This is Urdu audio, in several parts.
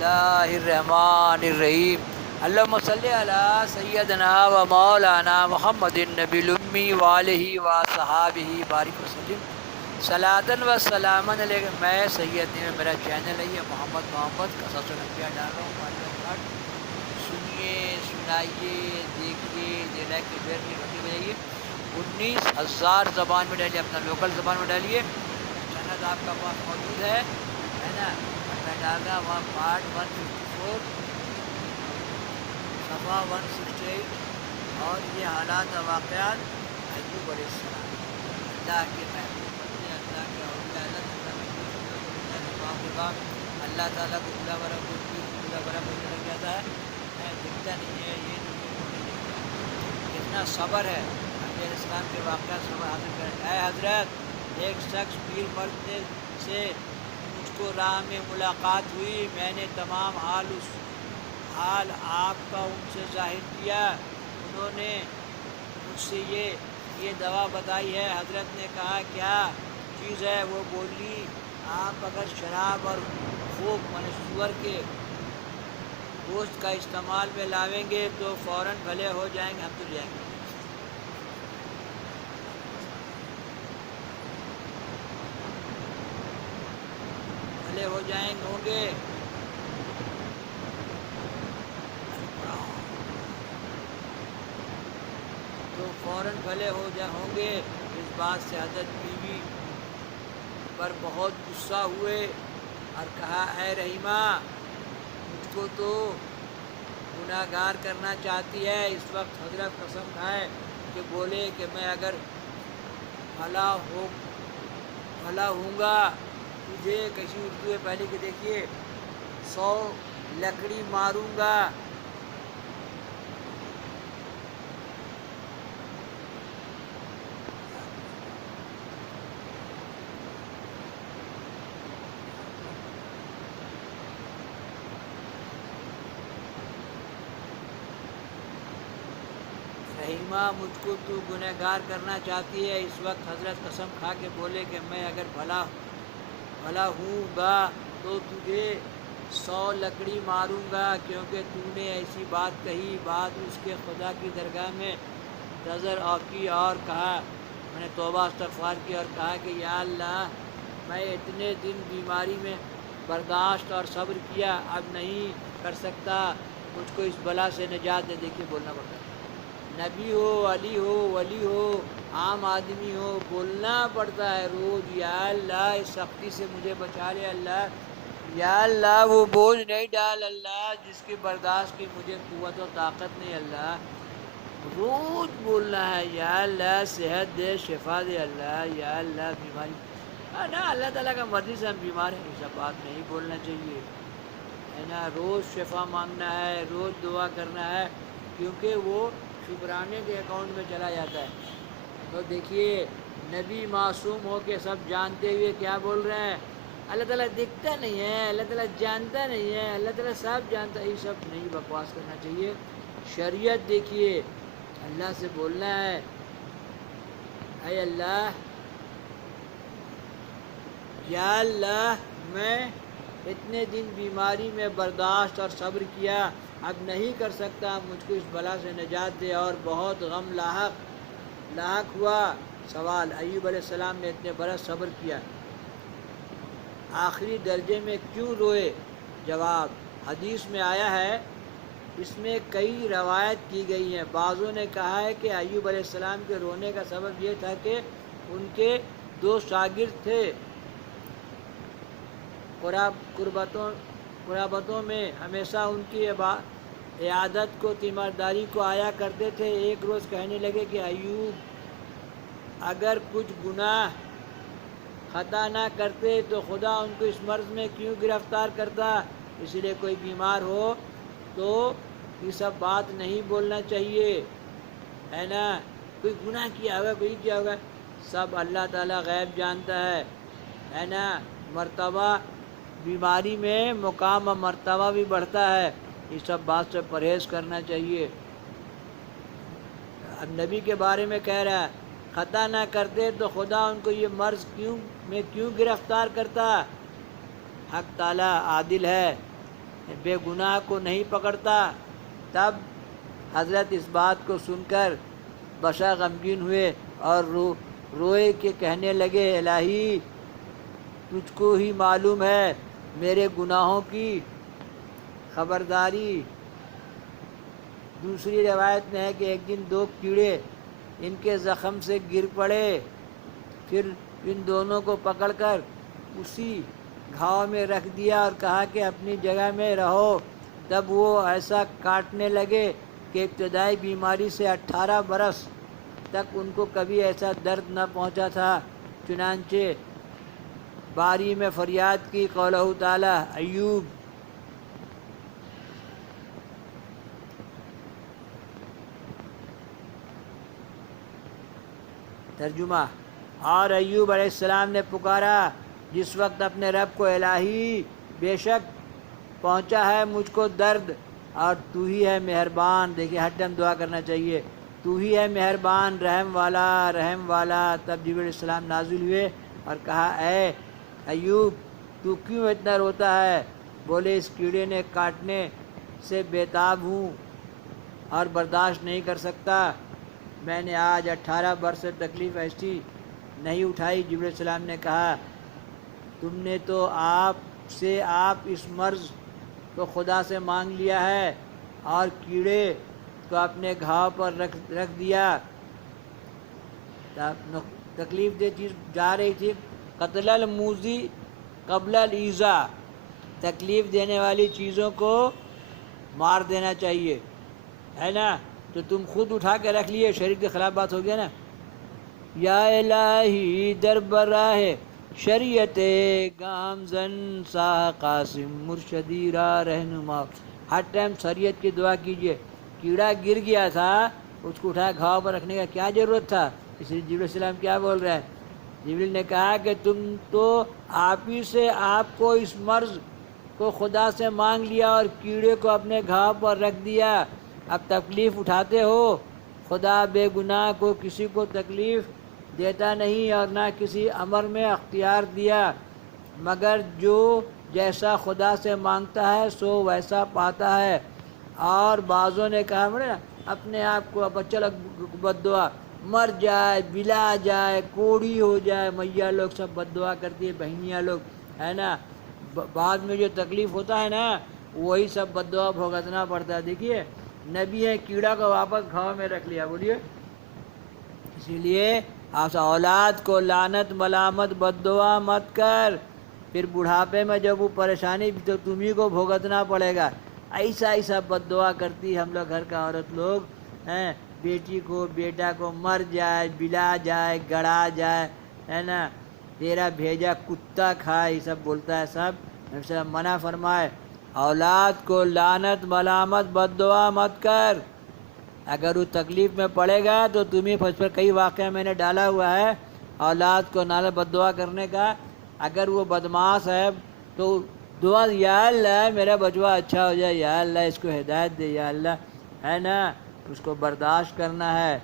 اللہ الرحمن الرحیم اللہم صلی علی سیدنا و مولانا محمد النبی الامی وآلہ وصحابہ بارک وسلم صلاۃً و سلامً علیہ۔ میں سید میں میرا چینل ہے یہ محمد قصص الانبیاء ڈال رہا ہوں مالک سنیے، سنائیے، دیکھیے، دینا کی شیئر کی گھنٹی بجائیے۔ 19,000 زبان میں ڈالیے، اپنا لوکل زبان میں ڈالیے۔ سند آپ کا پاس موجود ہے نا؟ میں ڈال رہا وہاں پارٹ 154 صفحہ 168 اور یہ حالات و واقعات ایوب علیہ السلام، اللہ کے محبوب بندے، اللہ کے اولیاء، اللہ تعالیٰ کو بلا برا بلا برا بولنے لگ جاتا ہے، دکھتا نہیں ہے، یہ نہیں ہے، وہ نہیں دکھتا، کتنا صبر ہے نبی علیہ السلام کے واقعات صبر حاصل کریں۔ اے حضرت، ایک شخص پیر مرد سے مجھ کو راہ میں ملاقات ہوئی، میں نے تمام حال آپ کا ان سے ظاہر کیا، انہوں نے مجھ سے یہ دوا بتائی ہے۔ حضرت نے کہا کیا چیز ہے؟ وہ بولی آپ اگر شراب اور خوک سور کے گوشت کا استعمال میں لاویں گے تو فوراً بھلے ہو جائیں گے، ہم تو جائیں گے، بھلے ہو جائیں ہوں گے، تو فوراً بھلے ہوں گے۔ اس بات سے حضرت بیوی پر بہت غصہ ہوئے اور کہا اے رحیمہ، مجھ کو تو گناہ گار کرنا چاہتی ہے۔ اس وقت حضرت قسم کھائے کہ بولے کہ میں اگر بھلا ہوں گا تجھے، کسی اردو ہے پہلے کہ دیکھیے، 100 لکڑی ماروں گا، رحیمہ مجھ کو تو گنہ گار کرنا چاہتی ہے۔ اس وقت حضرت قسم کھا کے بولے کہ میں اگر بھلا ہوں گا تو تجھے 100 لکڑی ماروں گا، کیونکہ تو نے ایسی بات کہی۔ بعد اس کے خدا کی درگاہ میں نظر کی اور کہا، میں نے توبہ استغفار کی اور کہا کہ یا اللہ، میں اتنے دن بیماری میں برداشت اور صبر کیا، اب نہیں کر سکتا، مجھ کو اس بلا سے نجات دے۔ دیکھیے بولنا پڑتا ہے، نبی ہو، علی ہو، ولی ہو، عام آدمی ہو، بولنا پڑتا ہے روز، یا اللہ اس سختی سے مجھے بچا لے اللہ، یا اللہ وہ بوجھ نہیں ڈال اللہ جس کی برداشت کی مجھے قوت و طاقت نہیں اللہ، روز بولنا ہے، یا اللہ صحت دے، شفا دے اللہ، یا اللہ بیماری نا، اللہ تعالیٰ کا مرضی سے ہم بیمار ہیں، یہ سب بات نہیں بولنا چاہیے، ہے نا؟ روز شفا مانگنا ہے، روز دعا کرنا ہے، کیونکہ وہ شکرانے کے اکاؤنٹ میں چلا جاتا ہے۔ تو دیکھیے، نبی معصوم ہو کے سب جانتے ہوئے کیا بول رہے ہیں، اللہ تعالیٰ دکھتا نہیں ہے، اللہ تعالیٰ جانتا نہیں ہے، اللہ تعالیٰ سب جانتا ہے، یہ سب نہیں بکواس کرنا چاہیے۔ شریعت دیکھیے، اللہ سے بولنا ہے، اے اللہ، یا اللہ میں اتنے دن بیماری میں برداشت اور صبر کیا، اب نہیں کر سکتا، مجھ کو اس بلا سے نجات دے، اور بہت غم لاحق ہوا۔ سوال، ایوب علیہ السلام نے اتنے برس صبر کیا، آخری درجے میں کیوں روئے؟ جواب، حدیث میں آیا ہے، اس میں کئی روایت کی گئی ہیں، بعضوں نے کہا ہے کہ ایوب علیہ السلام کے رونے کا سبب یہ تھا کہ ان کے 2 شاگرد تھے، قرابتوں میں ہمیشہ ان کی عیادت کو، تیمارداری کو آیا کرتے تھے۔ ایک روز کہنے لگے کہ ایوب اگر کچھ گناہ خطا نہ کرتے تو خدا ان کو اس مرض میں کیوں گرفتار کرتا؟ اس لیے کوئی بیمار ہو تو یہ سب بات نہیں بولنا چاہیے، ہے نا؟ کوئی گناہ کیا ہوگا، کوئی کیا ہوگا، سب اللہ تعالیٰ غیب جانتا ہے نا؟ مرتبہ بیماری میں مقام و مرتبہ بھی بڑھتا ہے، یہ سب بات سے پرہیز کرنا چاہیے۔ اب نبی کے بارے میں کہہ رہا ہے، خطا نہ کرتے تو خدا ان کو یہ مرض کیوں گرفتار کرتا؟ حق تعالیٰ عادل ہے، بے گناہ کو نہیں پکڑتا۔ تب حضرت اس بات کو سن کر بشا غمگین ہوئے اور روئے کہ کہنے لگے الہی تجھ کو ہی معلوم ہے میرے گناہوں کی خبرداری۔ دوسری روایت میں ہے کہ ایک دن دو کیڑے ان کے زخم سے گر پڑے، پھر ان دونوں کو پکڑ کر اسی گھاؤ میں رکھ دیا اور کہا کہ اپنی جگہ میں رہو۔ تب وہ ایسا کاٹنے لگے کہ ابتدائی بیماری سے 18 برس تک ان کو کبھی ایسا درد نہ پہنچا تھا۔ چنانچہ باری میں فریاد کی، قولہ تعالی ایوب ترجمہ، اور ایوب علیہ السلام نے پکارا جس وقت اپنے رب کو، الہی بے شک پہنچا ہے مجھ کو درد اور تو ہی ہے مہربان۔ دیکھیے ہر ٹائم دعا کرنا چاہیے، تو ہی ہے مہربان رحم والا رحم والا۔ تب جبریل علیہ السلام نازل ہوئے اور کہا اے ایوب تو کیوں اتنا روتا ہے؟ بولے اس کیڑے نے کاٹنے سے بےتاب ہوں اور برداشت نہیں کر سکتا۔ میں نے آج 18 برس سے تکلیف ایسی نہیں اٹھائی۔ جبریل علیہ السلام نے کہا تم نے تو آپ اس مرض کو خدا سے مانگ لیا ہے اور کیڑے کو اپنے گھاؤ پر رکھ دیا۔ تکلیف دہ چیز جا رہی تھی، قتل الموذی قبل الایذاء، تکلیف دینے والی چیزوں کو مار دینا چاہیے، ہے نا؟ تو تم خود اٹھا کے رکھ لیے، شریعت کے خلاف بات ہو گیا نا۔ یا الہی در براہ شریعت گامزن سا قاسم مرشدی را رہنما۔ ہر ٹائم شریعت کی دعا کیجیے۔ کیڑا گر گیا تھا، اس کو اٹھا گھاؤ پر رکھنے کا کیا ضرورت تھا؟ اس لیے جبریل علیہ السلام کیا بول رہے ہیں؟ جبریل نے کہا کہ تم تو آپ ہی سے آپ کو اس مرض کو خدا سے مانگ لیا اور کیڑے کو اپنے گھاؤ پر رکھ دیا، اب تکلیف اٹھاتے ہو۔ خدا بے گناہ کو کسی کو تکلیف دیتا نہیں اور نہ کسی امر میں اختیار دیا، مگر جو جیسا خدا سے مانگتا ہے سو ویسا پاتا ہے۔ اور بعضوں نے کہا اپنے آپ کو اب چلو بد دعا، مر جائے، بلا جائے، کوڑی ہو جائے، میاں لوگ سب بد دعا کرتی ہے، بہنیاں لوگ، ہے نا؟ بعد میں جو تکلیف ہوتا ہے نا وہی سب بد دعا بھگتنا پڑتا ہے۔ دیکھیے نبی ہے، کیڑا کو واپس گھاؤ میں رکھ لیا، بولیے۔ اسی لیے آپ اولاد کو لعنت ملامت بد دعا مت کر، پھر بڑھاپے میں جب وہ پریشانی تو تمہیں کو بھگتنا پڑے گا۔ ایسا بد دعا کرتی ہم لوگ گھر کا عورت لوگ ہیں، بیٹی کو بیٹا کو مر جائے، بلا جائے، گڑا جائے، ہے نا، تیرا بھیجا کتا کھائے، یہ سب بولتا ہے سب۔ نبی صلی اللہ علیہ وسلم منع فرمائے اولاد کو لعنت ملامت بد دعا مت کر، اگر وہ تکلیف میں پڑے گا تو تمہیں پر کئی واقعہ میں نے ڈالا ہوا ہے اولاد کو نال بد دعا کرنے کا۔ اگر وہ بدماش ہے تو دعا، یا اللہ میرا بچوا اچھا ہو جائے، یا اللہ اس کو ہدایت دے، یا اللہ، ہے نا، اس کو برداشت کرنا ہے۔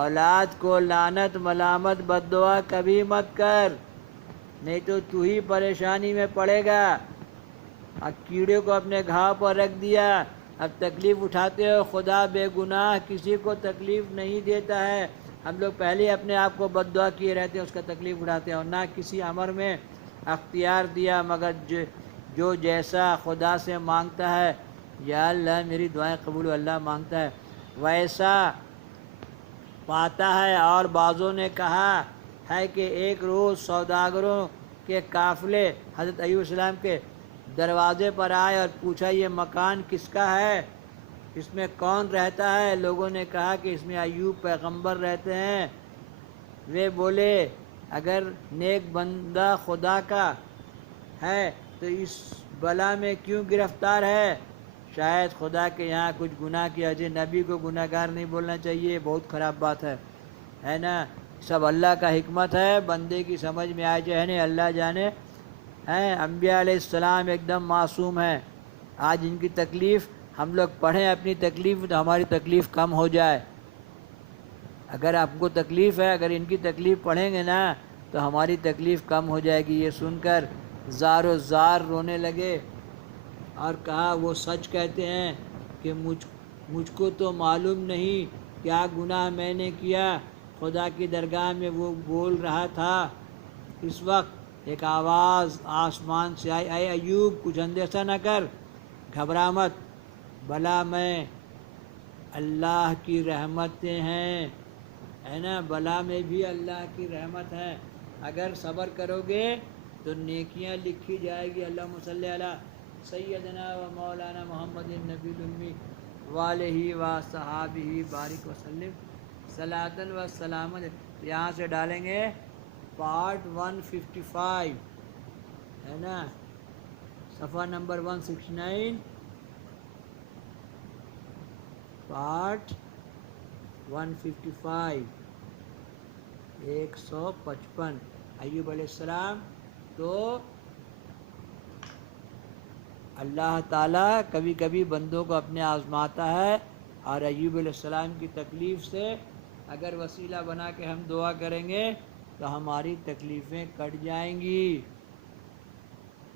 اولاد کو لعنت ملامت بد دعا کبھی مت کر، نہیں تو تو ہی پریشانی میں پڑے گا۔ اب کیڑے کو اپنے گھاؤ پر رکھ دیا، اب تکلیف اٹھاتے ہو۔ خدا بے گناہ کسی کو تکلیف نہیں دیتا ہے۔ ہم لوگ پہلے اپنے آپ کو بد دعا کیے رہتے ہیں، اس کا تکلیف اٹھاتے ہیں، اور نہ کسی امر میں اختیار دیا، مگر جو جیسا خدا سے مانگتا ہے، یا اللہ میری دعائیں قبول، اللہ مانگتا ہے ویسا پاتا ہے۔ اور بعضوں نے کہا ہے کہ ایک روز سوداگروں کے قافلے حضرت ایوب علیہ السلام کے دروازے پر آئے اور پوچھا یہ مکان کس کا ہے، اس میں کون رہتا ہے؟ لوگوں نے کہا کہ اس میں ایوب پیغمبر رہتے ہیں۔ وہ بولے اگر نیک بندہ خدا کا ہے تو اس بلا میں کیوں گرفتار ہے؟ شاید خدا کے یہاں کچھ گناہ کیا جائے۔ نبی کو گناہ گار نہیں بولنا چاہیے، بہت خراب بات ہے نا؟ سب اللہ کا حکمت ہے، بندے کی سمجھ میں آئے جائے نہیں، اللہ جانے ہیں۔ انبیاء علیہ السلام ایک دم معصوم ہیں۔ آج ان کی تکلیف ہم لوگ پڑھیں اپنی تکلیف تو ہماری تکلیف کم ہو جائے۔ اگر آپ کو تکلیف ہے، اگر ان کی تکلیف پڑھیں گے نا تو ہماری تکلیف کم ہو جائے گی۔ یہ سن کر زار و زار رونے لگے اور کہا وہ سچ کہتے ہیں کہ مجھ کو تو معلوم نہیں کیا گناہ میں نے کیا۔ خدا کی درگاہ میں وہ بول رہا تھا۔ اس وقت ایک آواز آسمان سے آئی، اے ایوب کچھ اندیشہ نہ کر، گھبرا مت، بلا میں اللہ کی رحمتیں ہیں، ہے نا، بلا میں بھی اللہ کی رحمت ہے، اگر صبر کرو گے تو نیکیاں لکھی جائے گی۔ اللہم صلی علی سیدنا و مولانا محمد النبی الامی وآلہ و صحابہ بارک وسلم صلاۃ و سلام۔ یہاں سے ڈالیں گے پارٹ 155، ہے نا، صفحہ نمبر 169، پارٹ 155، 155 ایوب علیہ السلام۔ تو اللہ تعالیٰ کبھی کبھی بندوں کو اپنے آزماتا ہے، اور ایوب علیہ السلام کی تکلیف سے اگر وسیلہ بنا کے ہم دعا کریں گے تو ہماری تکلیفیں کٹ جائیں گی۔